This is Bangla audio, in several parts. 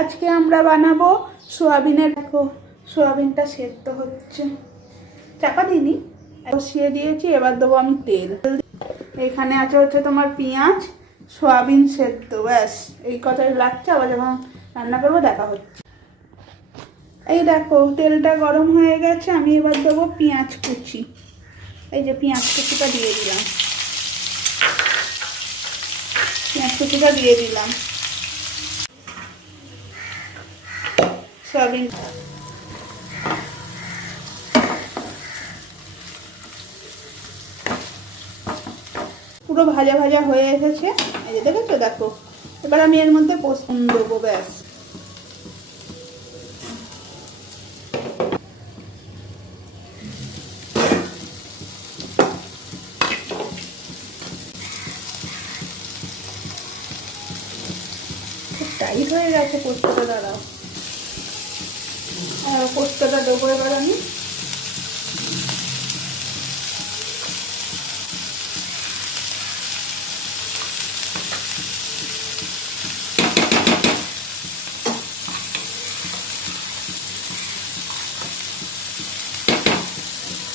আজকে আমরা বানাবো সোয়াবিনের, দেখো সোয়াবিনটা সেদ্ধ হচ্ছে, চাপা দিইনি, বসিয়ে দিয়েছি। এবার দেবো আমি তেল। এখানে আছে হচ্ছে তোমার পেঁয়াজ, সোয়াবিন সেদ্ধ, ব্যাস এই কথাই লাগছে। আবার যখন রান্না করবো দেখা হচ্ছে। এই দেখো তেলটা গরম হয়ে গেছে, আমি এবার দেবো পেঁয়াজ কুচি। এই যে পেঁয়াজ কুচিটা দিয়ে দিলাম, পেঁয়াজ কুচিটা দিয়ে দিলাম। সয়াবিন পুরো ভাজা ভাজা হয়ে এসেছে, এই যে দেখেছো, দেখো। এবার আমি এর মধ্যে পোস্ত দেবো, ব্যাস। খুব টাইট হয়ে গেছে পোস্তটা, দাঁড়াও। পোস্তটা দেবো এবার আমি।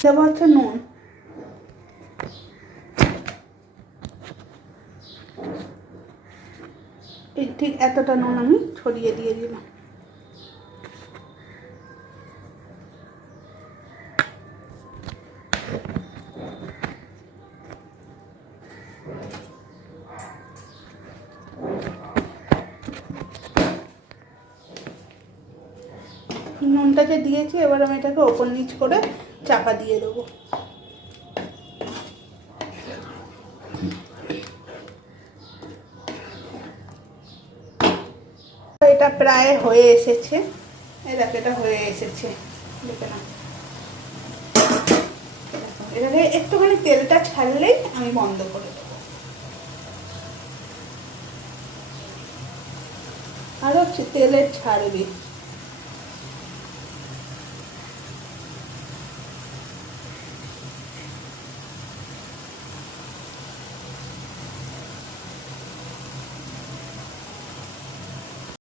দেবো হচ্ছে নুন, ঠিক এতটা নুন আমি ছড়িয়ে দিয়ে দিলাম। নুনটা যে দিয়েছি, এবার আমি এটাকে ওপর নিচ করে চাপা দিয়ে দেবো। এটা প্রায় হয়ে এসেছে, এই দেখো এটা হয়ে এসেছে, দেখে না। এটাকে একটুখানি তেলটা ছাড়লেই আমি বন্ধ করে দেবো। আরো তেলের ছাড়বে।